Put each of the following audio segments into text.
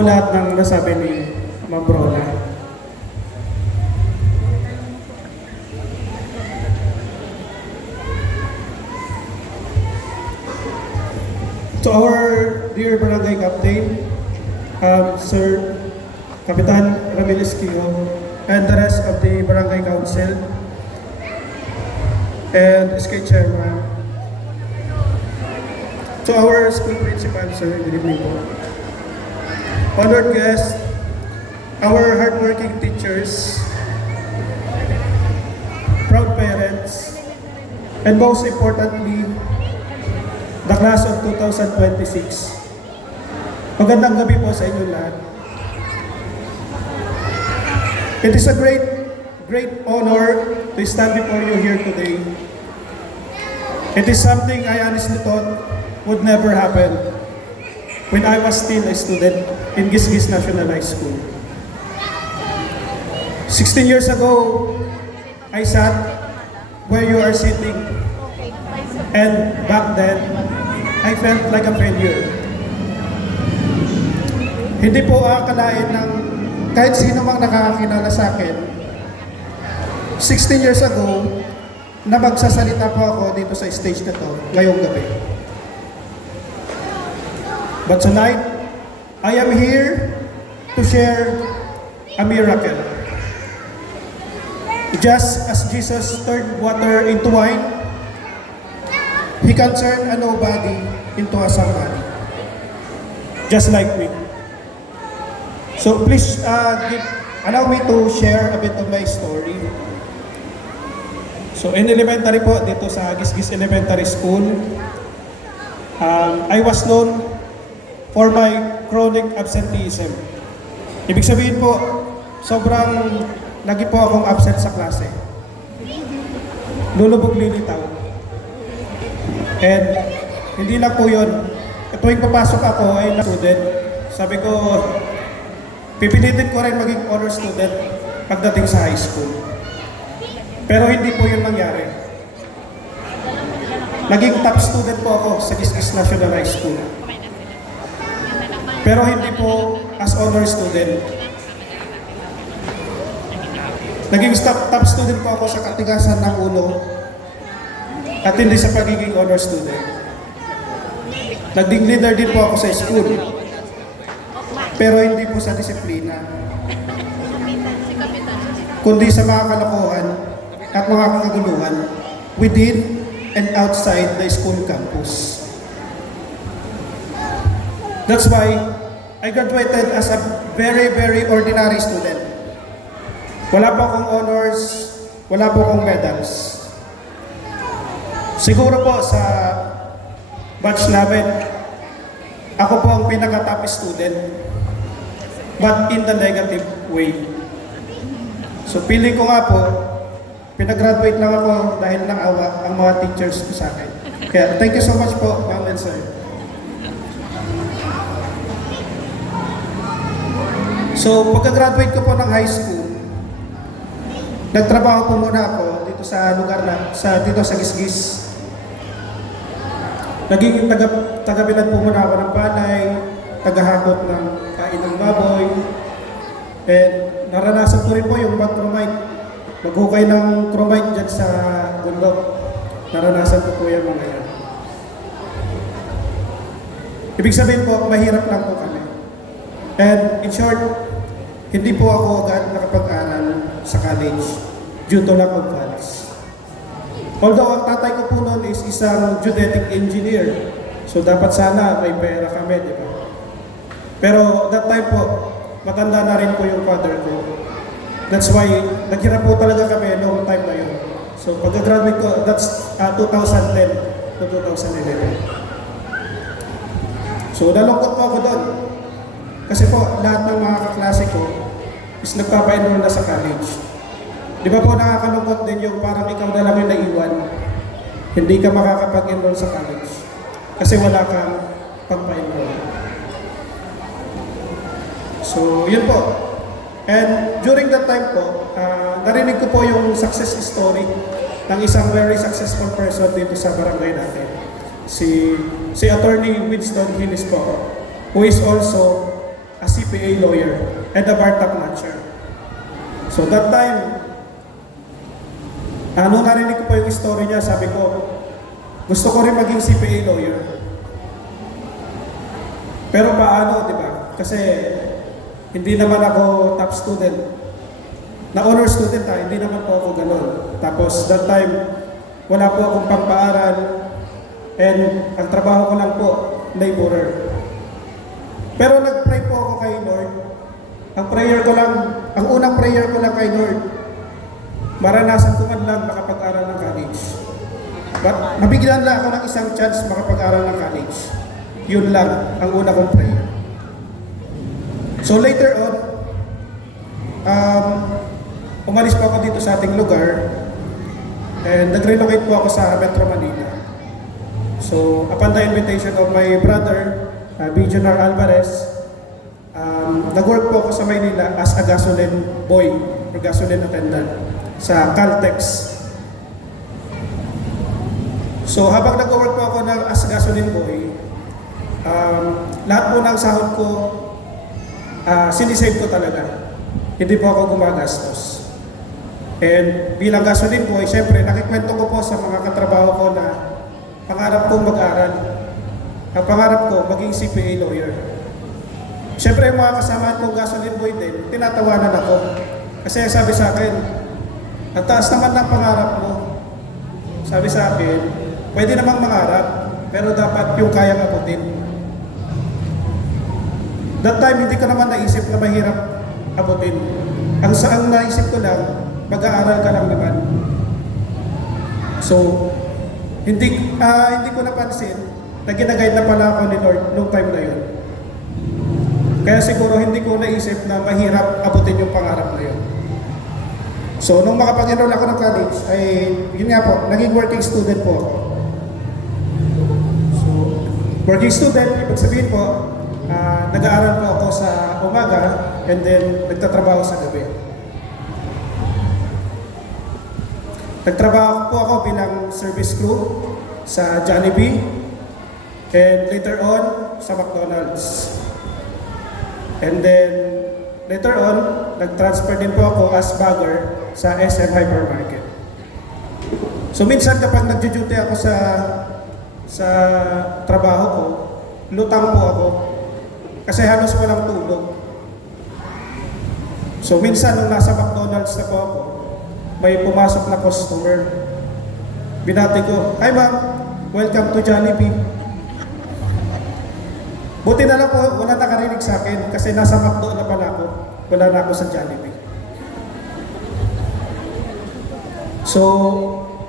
Lahat ng nasabi ni Ma'am Brona. To our dear Barangay Captain, Sir Kapitan Ramil Esquio, and the rest of the Barangay Council, and SK Chairman, to our school principal, sir, good evening po. Honored guests, our hardworking teachers, proud parents, and most importantly, the class of 2026. Magandang gabi po sa inyo lahat. It is a great honor to stand before you here today. It is something I honestly thought would never happen when I was still a student in Gisgis National High School. 16 years ago, I sat where you are sitting, and back then, I felt like a failure. Hindi po akalain ng kahit sino mang nakakakilala sa akin, 16 years ago, na magsasalita po ako dito sa stage na to ngayong gabi. But tonight, I am here to share a miracle. Just as Jesus turned water into wine, He can turn a nobody into a somebody. Just like me. So please allow me to share a bit of my story. So in elementary po, dito sa Gisgis Elementary School, I was known for my chronic absenteeism. Ibig sabihin po, sobrang lagi po akong absent sa klase. Lulubog lilitaw. And hindi lang po yun. Tuwing papasok ako ay student, sabi ko, pipilitin ko rin maging honor student pagdating sa high school. Pero hindi po yun nangyari. Naging top student po ako sa Gisgis National High School. Pero hindi po as honor student. Naging top student po ako sa katigasan ng ulo at hindi sa pagiging honor student. Naging leader din po ako sa school. Pero hindi po sa disiplina. Kundi sa mga kalokohan at mga kaguluhan within and outside the school campus. That's why I graduated as a very ordinary student. Wala po akong honors, wala po akong medals. Siguro po sa batch namin, ako po ang pinaka-top student, but in the negative way. So feeling ko nga po, pinag-graduate lang ako dahil lang awa ang mga teachers ko sa akin. Kaya thank you so much po, ma'am and sir. So, pagka-graduate ko po ng high school, nagtrabaho po muna ako dito sa lugar dito sa Gisgis. Naging taga-bilad po muna ako ng palay, tagahakot ng kain ng baboy, and naranasan ko rin po yung mag-chromite. Maghukay ng chromite dyan sa bundok. Naranasan ko po yung mga yan. Ibig sabihin po, mahirap lang po kami. And in short, hindi po ako agad nakapag-aral sa college due to lack of funds. Although ang tatay ko po noon is isang geodetic engineer, so dapat sana may pera kami, di ba? Pero that time po, matanda na rin po yung father ko. That's why naghirap po talaga kami noong time na yun. So pagka-graduate ko, that's 2010 to 2011. So nalungkot po ako doon. Kasi po, lahat ng mga kaklase ko is nagpapa-enroll na sa college. Di ba po nakakalungkot din yung parang ikaw na lang yung naiwan. Hindi ka makakapag-enroll sa college. Kasi wala kang pagpa-enroll. So, yun po. And during that time po, narinig ko po yung success story ng isang very successful person dito sa barangay natin. Si Attorney Winston Hillis po, who is also a CPA lawyer and a bar top notcher. So that time, nung narinig ko po yung story niya, sabi ko, gusto ko rin maging CPA lawyer. Pero paano, di ba? Kasi hindi naman ako top student. Na honor student hindi naman po ako ganun. Tapos that time, wala po akong pangpaaral and ang trabaho ko lang po, laborer. Pero nag-pray po ako kay Lord. Ang unang prayer ko lang kay Lord, maranasan ko man lang makapag-aral ng college. Mabigyan lang ako ng isang chance makapag-aral ng college. Yun lang ang una kong prayer. So later on, umalis po ako dito sa ating lugar and nag-relocate po ako sa Metro Manila. So upon the invitation of my brother, Bijonar Alvarez, nag-work po ako sa Maynila as a gasoline boy or gasoline attendant sa Caltex. So habang nag-work po ako as a gasoline boy, lahat po ng sahod ko, sinisave ko talaga. Hindi po ako gumagastos. And bilang gasoline boy, syempre nakikwento ko po sa mga katrabaho ko na pangarap kong mag-aral. Ang pangarap ko, maging CPA lawyer. Syempre yung mga kasama kong gasoline boy din, tinatawanan ako. Kasi sabi sa akin, ang taas naman ng pangarap mo. Sabi sa akin, pwede namang mangarap, pero dapat yung kayang abutin. That time, hindi ko naman naisip na mahirap abutin. Ang naisip ko lang, mag-aaral ka lang naman. So, hindi ko napansin na ginaguide na pala ako ni Lord nung time na yun. Kaya siguro hindi ko naisip na mahirap abutin yung pangarap na yun. So, nung makapag-enroll ako ng college, ay, yun nga po, naging working student po ako. So, working student, ibig sabihin po, nag-aaral po ako sa umaga and then nagtatrabaho sa gabi. Nagtrabaho po ako bilang service crew sa Jollibee and later on sa McDonald's. And then later on, nag-transfer din po ako as bagger sa SM Hypermarket. So minsan kapag nag-duty ako sa trabaho ko, lutang po ako kasi halos walang tulog. So minsan nung nasa McDonald's na po ako, may pumasok na customer. Binati ko, "Hi ma'am, welcome to Jollibee." Buti na lang po, wala nakarinig sa akin kasi nasa McDo na pala ako. Wala na ako sa Jollibee. So,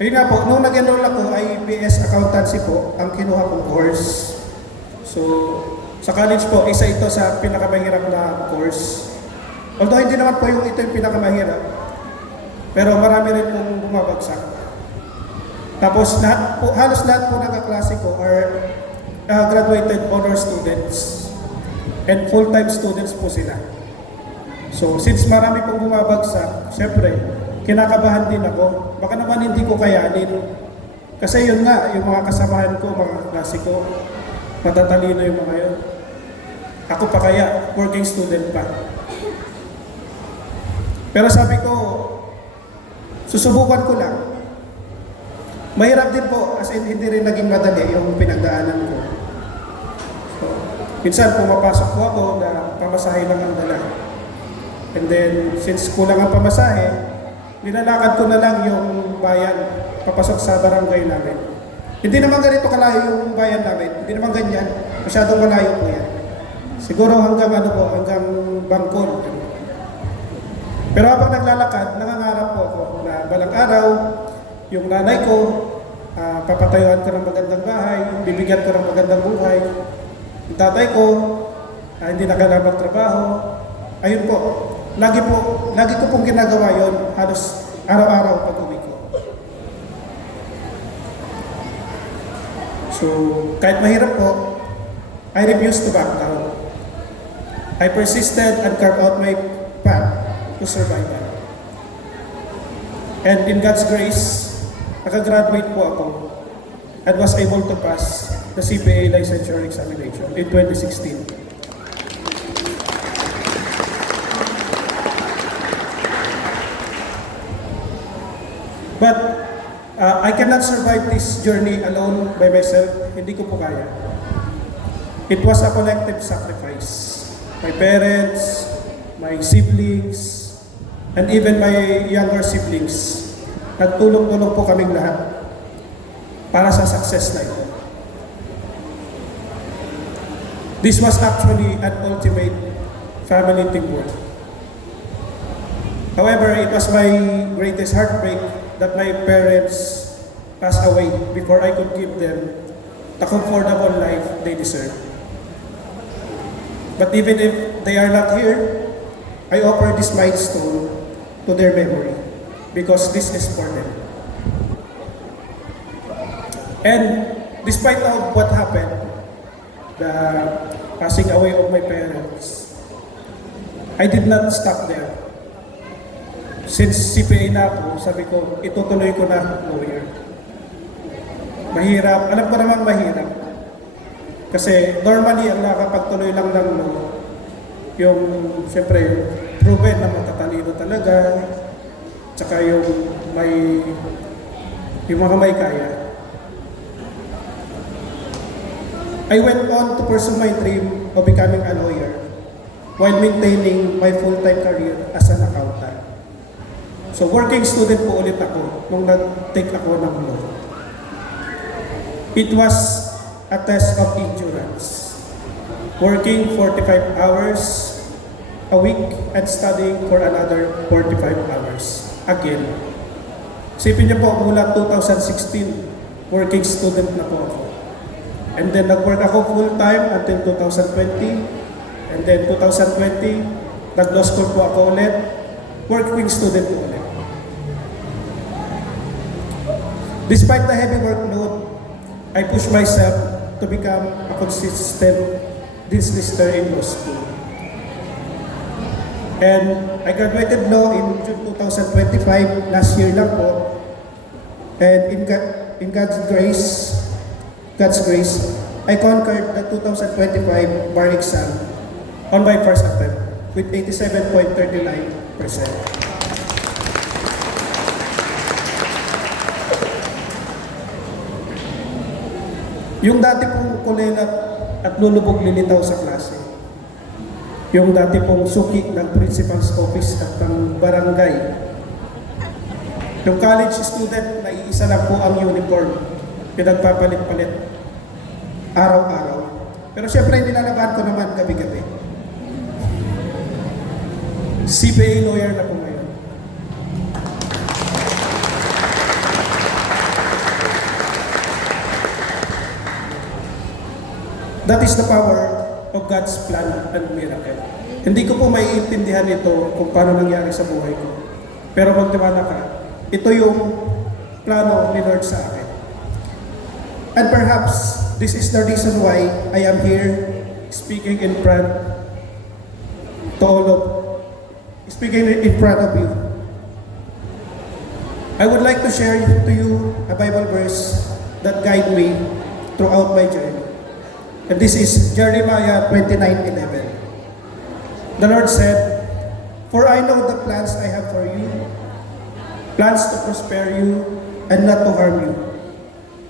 yun nga po, nung nag-enroll ako ay BS Accountancy po ang kinuha kong course. So, sa college po, isa ito sa pinakamahirap na course. Although hindi naman po ito yung pinakamahirap, pero marami rin pong bumabagsak. Tapos halos lahat po ng kaklase ko are graduated honor students and full-time students po sila. So since marami pong bumabagsak, syempre, kinakabahan din ako. Baka naman hindi ko kayanin. Kasi yun nga, yung mga kasamahan ko, mga kaklase ko, matatalino yung mga yun. Ako pa kaya, working student pa. Pero sabi ko, susubukan ko lang. Mahirap din po, as in hindi rin naging madali yung pinagdaanan ko. So, minsan pumapasok po ako na pamasahe lang ang dala. And then, since kulang ang pamasahe, nilalakad ko na lang yung bayan papasok sa barangay namin. Hindi naman ganito kalayo yung bayan namin. Hindi naman ganyan. Masyadong malayo po yan. Siguro hanggang hanggang Bangkod. Pero habang naglalakad, nangangarap po ako na balang araw, yung nanay ko, papatayuan ko ng magandang bahay, bibigyan ko ng magandang buhay. Yung tatay ko, hindi na kailangan magtrabaho. Ayun po, lagi ko pong ginagawa yon halos araw-araw pag uwi ko. So, kahit mahirap po, I refused to back down. I persisted and carved out my path to survival. And in God's grace, nakagraduate po ako and was able to pass the CPA licensure examination in 2016. I cannot survive this journey alone by myself. Hindi ko po kaya. It was a collective sacrifice. My parents, my siblings, and even my younger siblings, nagtulong-tulong po kaming lahat para sa success na ito. This was actually an ultimate family teamwork. However, it was my greatest heartbreak that my parents passed away before I could give them the comfortable life they deserve. But even if they are not here, I offer this milestone to their memory because this is for them. And despite of what happened, the passing away of my parents, I did not stop there. Since CPA na ako, sabi ko, itutuloy ko na lawyer. Mahirap, alam ko naman mahirap. Kasi normally, ang nakakapagtuloy lang ng law, yung, siyempre, proven na matatalino talaga, tsaka yung mga may kaya. I went on to pursue my dream of becoming a lawyer while maintaining my full-time career as an accountant. So working student po ulit ako nung nag-take ako ng law. It was a test of endurance. Working 45 hours a week and studying for another 45 hours. Again. Isipin niyo po, mula 2016, working student na po ako. And then nag-work ako full-time until 2020. And then 2020, nag-law school po ako ulit. Working student po ulit. Despite the heavy workload, I pushed myself to become a consistent dislister in law school. And I graduated law in June 2025, last year lang po. And in God's grace, I conquered the 2025 bar exam on my first attempt with 87.39%. Yung dati pong kulelat at lulubog lilitaw sa klase, yung dati pong suki ng principal's office at ng barangay, yung college student na iisa lang po ang uniform, pinagpapalit-palit araw-araw. Pero syempre nilalaban ko naman gabi-gabi. CPA lawyer na po ngayon. That is the power of God's plan and miracle. Hindi ko po maiintindihan ito kung paano nangyari sa buhay ko. Pero magtiwala ka, ito yung plano ni Lord sa akin. And perhaps, this is the reason why I am here speaking in front of you. I would like to share to you a Bible verse that guide me throughout my journey. And this is Jeremiah 29:11. The Lord said, "For I know the plans I have for you, plans to prosper you and not to harm you,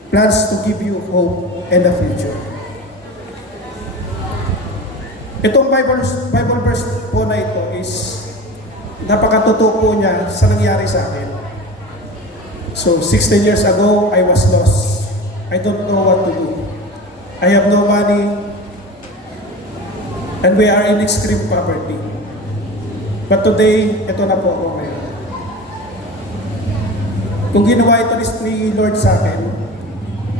plans to give you hope and a future." Itong Bible verse po na ito is napakatotoo po niya sa nangyari sa akin. So 16 years ago, I was lost. I don't know what to do. I have no money, and we are in extreme poverty. But today, ito na po ako ngayon. Kung ginawa ito ni Lord sa akin,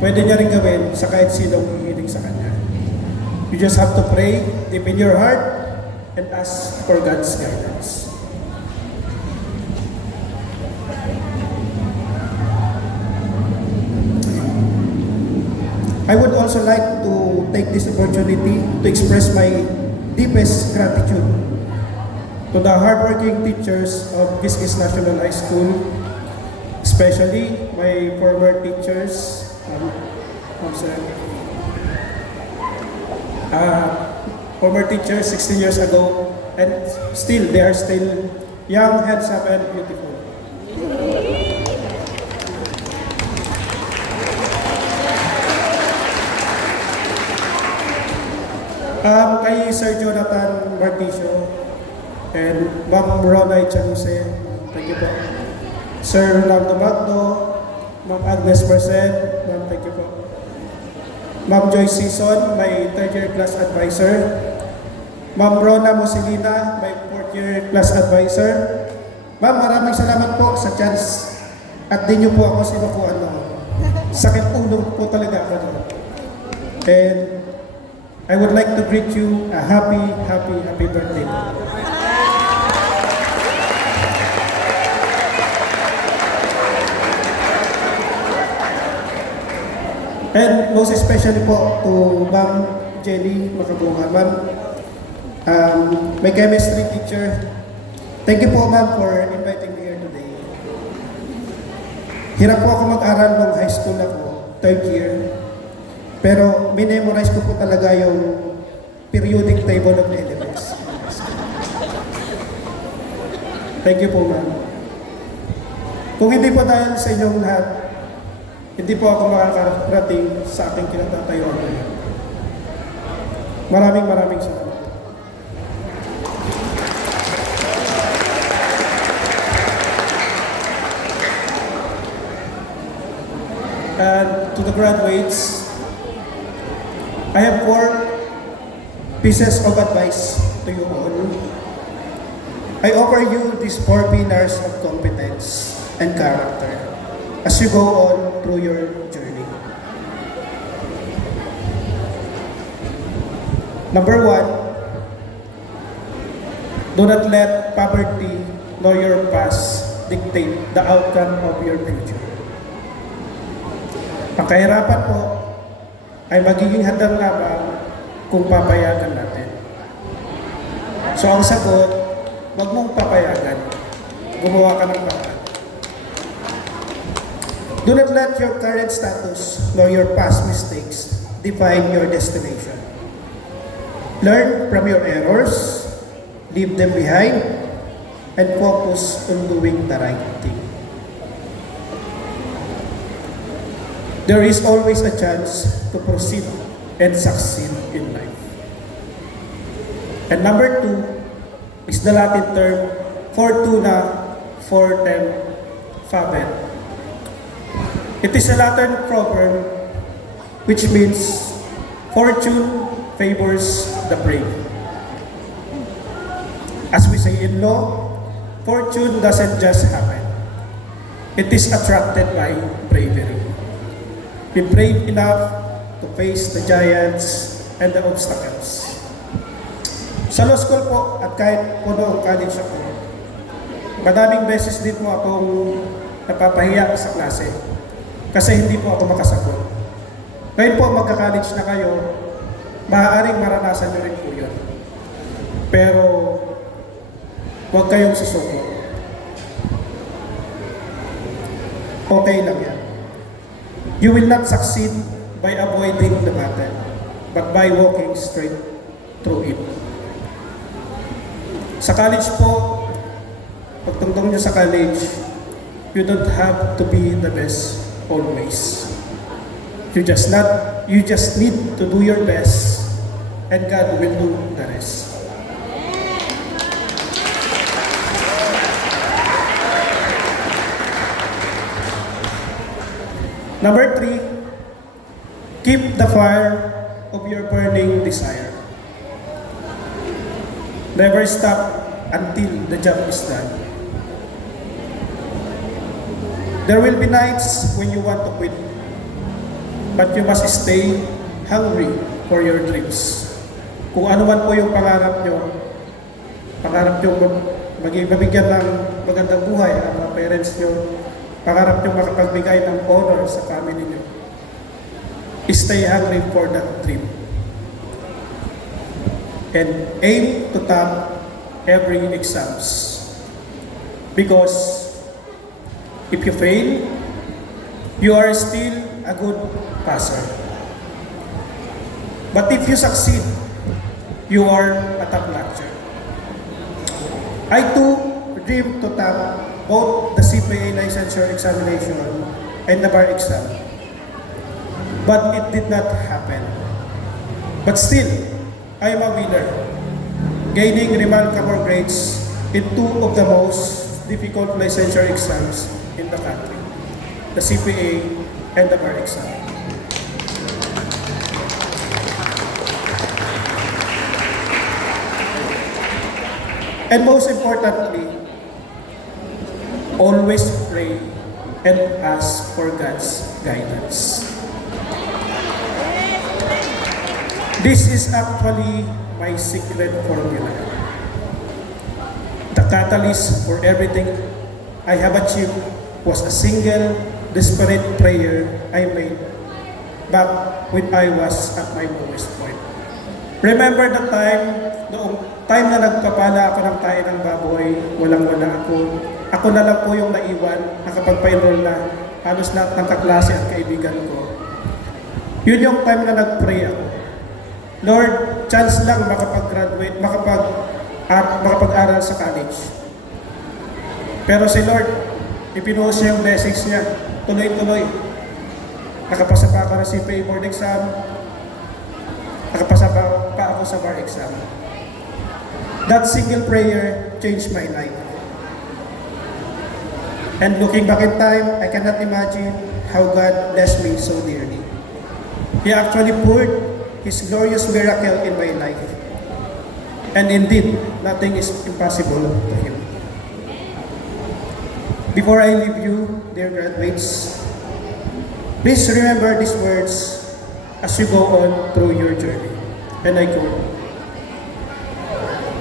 pwede niya rin gawin sa kahit sinong hihiling sa Kanya. You just have to pray deep in your heart and ask for God's guidance. I would also like to take this opportunity to express my deepest gratitude to the hardworking teachers of Kiskis National High School, especially my former teachers, former teachers 16 years ago, and they are still young, handsome, and beautiful. Kay Sir Jonathan Marticio and Ma'am Rona Echanuse, thank you po. Sir Rolando Magno, Ma'am Agnes Merced, ma'am, thank you po. Ma'am Joyce Season, my third year class advisor. Ma'am Rona Mosilina, my fourth year class advisor. Ma'am, maraming salamat po sa chance at di niyo po ako sinukuan na. Sakit ulo po talaga ako doon. And I would like to greet you a happy birthday. And most especially po to Ma'am Jenny Makabunga. Ma'am, my chemistry teacher, thank you po ma'am for inviting me here today. Hirap po ako mag-aral nung high school ako, third year. Pero minemorize ko po talaga yung periodic table of the elements. Thank you po ma'am. Kung hindi po dahil sa inyong lahat, hindi po ako makakarating sa aking kinatatayuan ngayon. Maraming salamat. And to the graduates, I have 4 pieces of advice to you all. I offer you these 4 pillars of competence and character as you go on through your journey. Number 1, do not let poverty nor your past dictate the outcome of your future. Ang kahirapan po ay magiging hadang lamang kung papayagan natin. So ang sagot, wag mong papayagan. Gumawa ka ng paraan. Do not let your current status nor your past mistakes define your destination. Learn from your errors, leave them behind, and focus on doing the right thing. There is always a chance to proceed and succeed in life. And number 2 is the Latin term fortuna fortem fabet. It is a Latin proverb which means fortune favors the brave. As we say in law, fortune doesn't just happen. It is attracted by bravery. Be brave enough to face the giants and the obstacles. Sa law school po at kahit po noong college ako, madaming beses din po akong napapahiya sa klase kasi hindi po ako makasagot. Ngayon po magka-college na kayo, maaaring maranasan nyo rin po yun. Pero huwag kayong susuko. Okay lang yan. You will not succeed by avoiding the battle, but by walking straight through it. Sa college po, pagtungtong nyo sa college, you don't have to be the best always. You just need to do your best, and God will do the rest. Number 3, keep the fire of your burning desire. Never stop until the job is done. There will be nights when you want to quit, but you must stay hungry for your dreams. Kung ano man po yung pangarap nyo mabigyan ng magandang buhay ang mga parents nyo, pangarap nyo makapagbigay ng honor sa family nyo. Stay hungry for that dream. And aim to top every exams. Because if you fail, you are still a good passer. But if you succeed, you are a top notcher. I too dream to top both the CPA licensure examination and the bar exam. But it did not happen. But still, I am a winner, gaining remarkable grades in two of the most difficult licensure exams in the country, the CPA and the bar exam. And most importantly, always pray and ask for God's guidance. This is actually my secret formula. The catalyst for everything I have achieved was a single desperate prayer I made back when I was at my lowest point. Remember the time na nagpapala ako ng tayo ng baboy, walang-wala ako. Ako na lang po yung naiwan, nakapagpa-enroll na halos lahat ng kaklase at kaibigan ko. Yun yung time na nag-pray ako. Lord, chance lang makapag-graduate, makapag-aral sa college. Pero si Lord, ipinuhos niya yung blessings niya, tuloy-tuloy. Nakapasa pa ako ng CPA board exam, nakapasa pa ako sa bar exam. That single prayer changed my life. And looking back in time, I cannot imagine how God blessed me so dearly. He actually poured His glorious miracle in my life. And indeed, nothing is impossible to Him. Before I leave you, dear graduates, please remember these words as you go on through your journey. And I quote,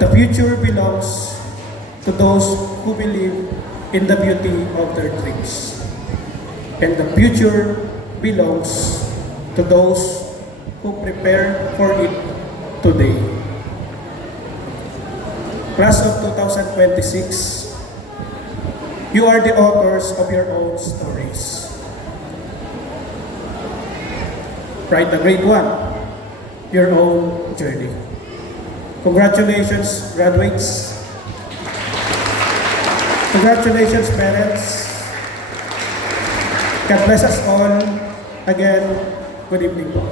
"The future belongs to those who believe in the beauty of their dreams. And the future belongs to those who prepare for it today." Class of 2026, you are the authors of your own stories. Write the grade 1, your own journey. Congratulations, graduates. Congratulations, parents. God bless us all. Again, good evening po.